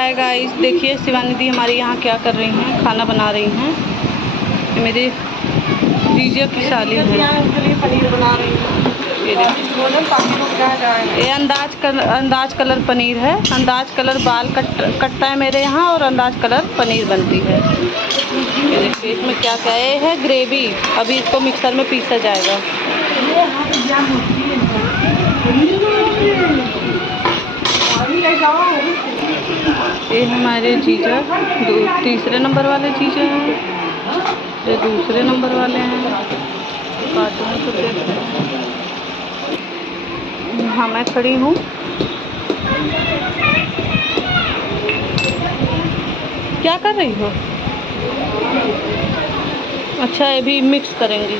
Hi guys, देखिए शिवानी दी हमारी यहाँ क्या कर रही हैं, खाना बना रही हैं। ये मेरे जीजा की साली है। पनीर बना रही हूँ। ये अंदाज कलर पनीर है। अंदाज कलर बाल कटता है मेरे यहाँ और अंदाज कलर पनीर बनती है। ये देखिए इसमें क्या क्या है ग्रेवी। अभी इसको मिक्सर में पीसा जाएगा। ये हमारे जीजा तीसरे नंबर वाले जीजा हैं, ये दूसरे नंबर वाले हैं। कार्टून सब देखते हैं। हाँ, मैं खड़ी हूँ। क्या कर रही हो? अच्छा, ये भी मिक्स करेंगी।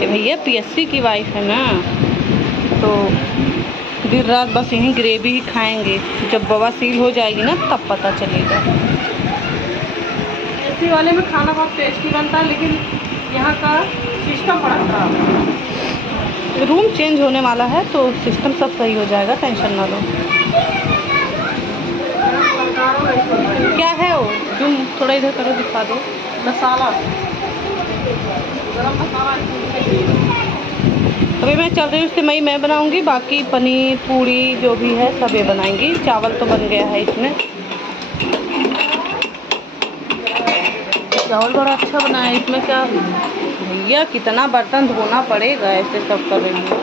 ये भैया पीएससी की वाइफ है ना, तो दिन रात बस यहीं ग्रेवी ही खाएंगे। जब बवासीर हो जाएगी ना तब पता चलेगा। एसी वाले में खाना बहुत टेस्टी बनता है, लेकिन यहाँ का सिस्टम बड़ा खराब है। रूम चेंज होने वाला है तो सिस्टम सब सही हो जाएगा, टेंशन ना लो। क्या है वो? तुम थोड़ा इधर करो, दिखा दो। मसाला, गरम मसाला। अभी मैं चल रही हूँ सिमई मैं बनाऊंगी, बाकी पनीर पूड़ी जो भी है सब ये बनाएंगी। चावल तो बन गया है इसमें। चावल बड़ा अच्छा बना है। इसमें क्या भैया, कितना बर्तन धोना पड़ेगा, ऐसे सब कर रही हूँ।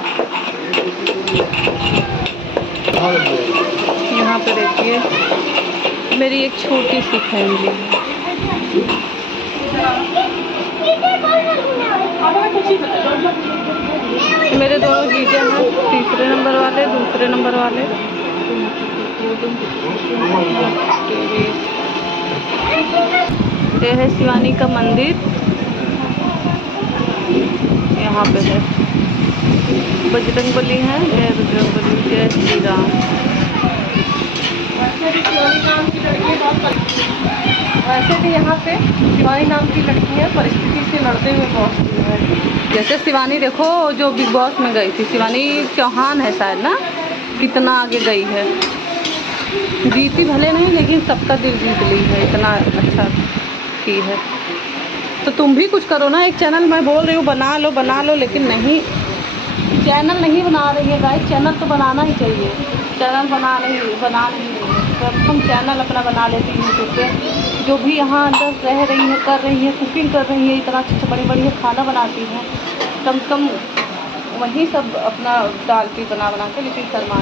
यहाँ पे देखिए मेरी एक छोटी सी फैमिली है। मेरे दोनों जीजा हैं, तीसरे नंबर वाले, दूसरे नंबर वाले। ये है शिवानी का मंदिर, यहाँ पे है। बजरंगबली है, जय बजरंगबली, जय श्री राम। वैसे भी यहाँ पे शिवानी नाम की लड़कियाँ परिस्थिति से लड़ते हुए पहुँचती हैं। जैसे शिवानी देखो जो बिग बॉस में गई थी, शिवानी चौहान है शायद ना, कितना आगे गई है। जीती भले नहीं, लेकिन सबका दिल जीत ली है, इतना अच्छा की है। तो तुम भी कुछ करो ना। एक चैनल मैं बोल रही हूँ बना लो, लेकिन नहीं, चैनल नहीं बना रही है गाइस। चैनल तो बनाना ही चाहिए। चैनल बना नहीं तो तुम चैनल अपना बना लेती यूट्यूब पे। जो भी यहाँ अंदर रह रही है, कर रही है, कुकिंग कर रही है, इतना अच्छा बड़ी खाना बनाती हैं, कम से कम वही सब अपना डालती बना के, लेकिन शर्मा